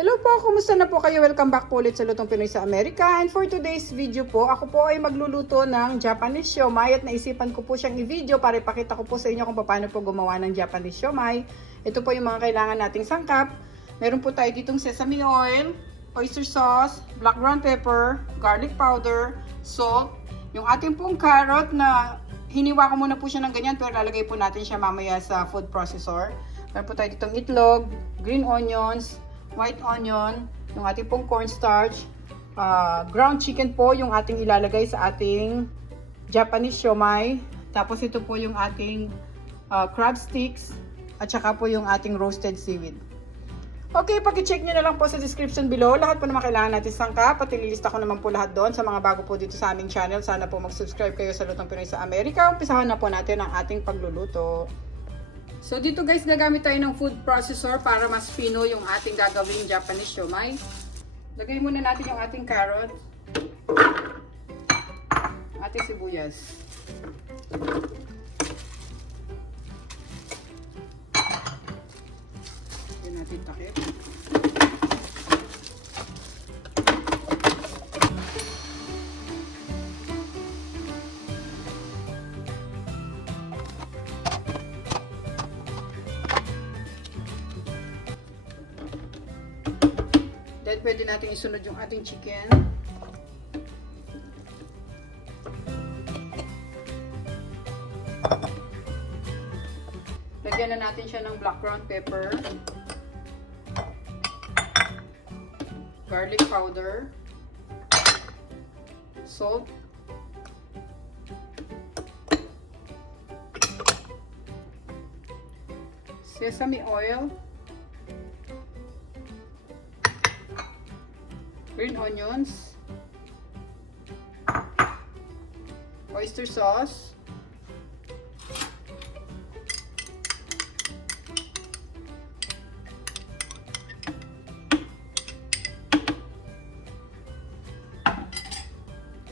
Hello po, kumusta na po kayo? Welcome back po ulit sa Lutong Pinoy sa Amerika. And for today's video po, ako po ay magluluto ng Japanese siomai at naisipan ko po siyang i-video para ipakita ko po sa inyo kung paano po gumawa ng Japanese siomai. Ito po yung mga kailangan nating sangkap. Meron po tayo ditong sesame oil, oyster sauce, black ground pepper, garlic powder, salt, yung ating pong carrot na hiniwa ko muna po siya ng ganyan pero lalagay po natin siya mamaya sa food processor. Meron po tayo ditong itlog, green onions, white onion, yung ating pong cornstarch, ground chicken po yung ating ilalagay sa ating Japanese siomai. Tapos ito po yung ating crab sticks at saka po yung ating roasted seaweed. Okay, pag-check nyo na lang po sa description below. Lahat po naman kailangan natin sangkap at ililista ko naman po lahat doon. Sa mga bago po dito sa aming channel, sana po mag-subscribe kayo sa Lutong Pinoy sa Amerika. Umpisahan na po natin ang ating pagluluto. So dito guys, gagamit tayo ng food processor para mas fino yung ating gagawing Japanese siomai. Lagay muna natin yung ating carrot, ating sibuyas. Lagyan natin takip. Then pwede natin isunod yung ating chicken. Lagyan na natin siya ng black ground pepper, garlic powder, salt, sesame oil, green onions, oyster sauce,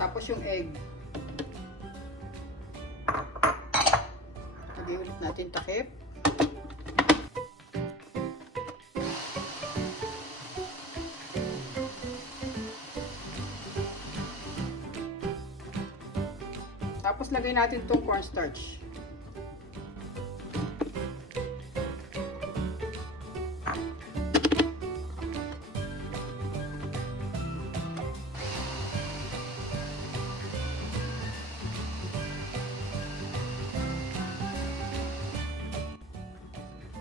tapos yung egg. Lagyan ulit natin takip. Tapos lagay natin itong cornstarch.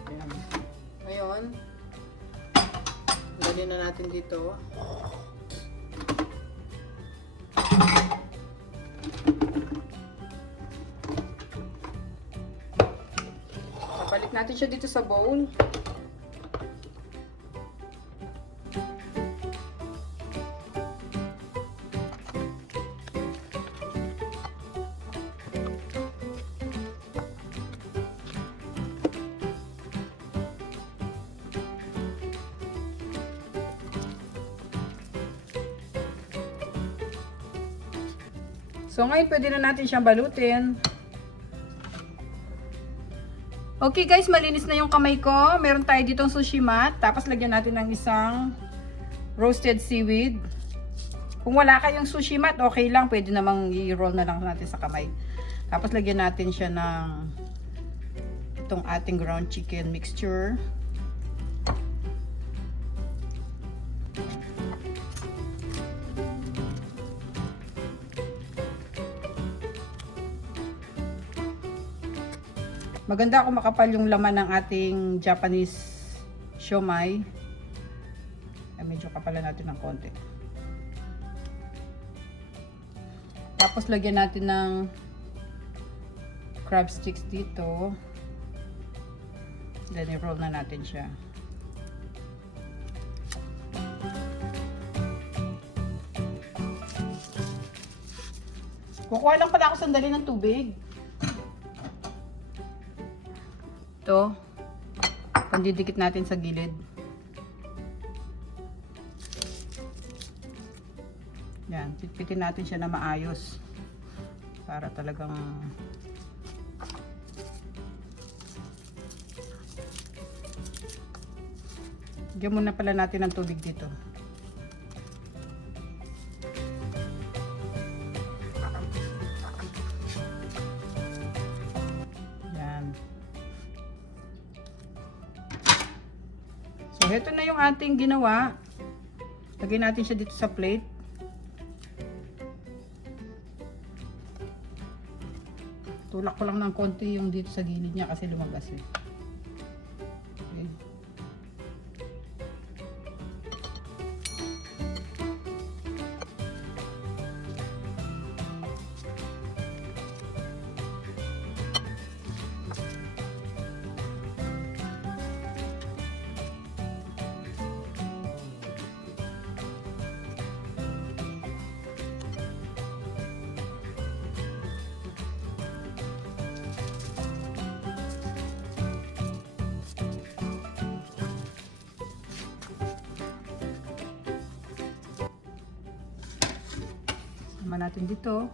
Ayan. Ngayon, lagyan na natin dito. Balik natin siya dito sa bowl. So ngayon pwede na natin siyang balutin. Okay guys, malinis na yung kamay ko. Meron tayo ditong sushi mat. Tapos lagyan natin ng isang roasted seaweed. Kung wala kayong sushi mat, okay lang. Pwede namang i-roll na lang natin sa kamay. Tapos lagyan natin siya ng itong ating ground chicken mixture. Maganda kung makapal yung laman ng ating Japanese siomai. Ay, medyo kapalan natin ng konti. Tapos lagyan natin ng crab sticks dito. Then i-roll na natin siya. Kukuha lang pala ako sandali ng tubig. Ito, pandidikit natin sa gilid. Yan, pitpitin natin siya na maayos para talagang Lagyan muna pala natin ng tubig dito. Yan. So, ito na yung ating ginawa. Lagyan natin siya dito sa plate. Tulak ko lang ng konti yung dito sa gilid niya kasi lumagas eh. Okay. Sama natin dito.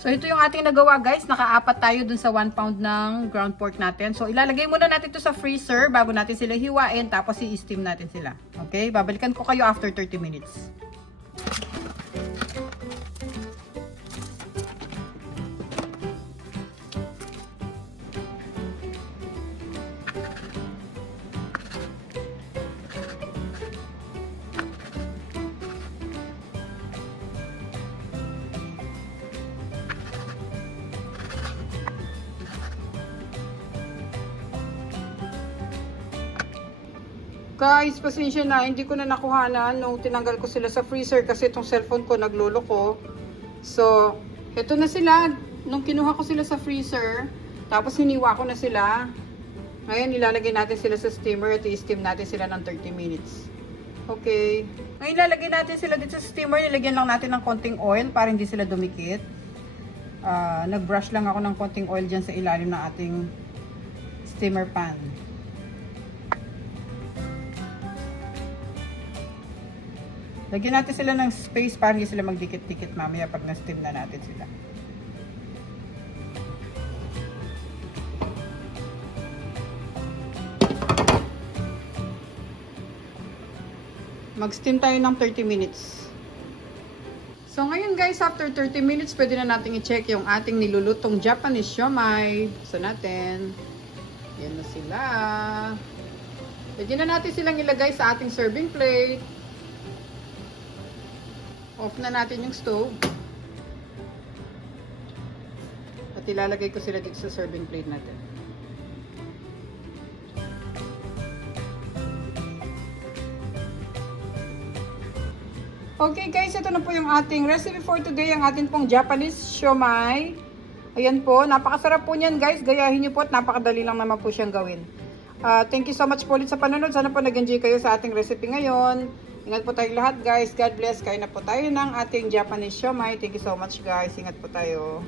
So, ito yung ating nagawa guys. Nakaapat tayo dun sa 1 pound ng ground pork natin. So, ilalagay muna natin to sa freezer bago natin sila hiwain. Tapos, i-steam natin sila. Okay? Babalikan ko kayo after 30 minutes. Guys, pasensya na, hindi ko na nakuhanan nung tinanggal ko sila sa freezer kasi itong cellphone ko nagluloko. So, heto na sila. Nung kinuha ko sila sa freezer, tapos hiniwa ko na sila. Ngayon, ilalagay natin sila sa steamer at i-steam natin sila ng 30 minutes. Okay. Ngayon, ilalagay natin sila dito sa steamer. Nilagyan lang natin ng konting oil para hindi sila dumikit. Nag-brush lang ako ng konting oil dyan sa ilalim ng ating steamer pan. Lagyan natin sila ng space para hindi sila magdikit-dikit mamaya pag na-steam na natin sila. Mag-steam tayo ng 30 minutes. So ngayon guys, after 30 minutes, pwede na natin i-check yung ating nilulutong Japanese siomai. So natin. Yan na sila. Pwede na natin silang ilagay sa ating serving plate. Off na natin yung stove. At ilalagay ko sila dito sa serving plate natin. Okay guys, ito na po yung ating recipe for today. Ang ating pong Japanese siomai. Ayan po, napakasarap po niyan guys. Gayahin niyo po at napakadali lang naman po siyang gawin. Thank you so much po ulit sa panonood. Sana po nag-enjoy kayo sa ating recipe ngayon. Ingat po tayong lahat guys. God bless. Kain na po tayo ng ating Japanese siomai. Thank you so much guys. Ingat po tayo.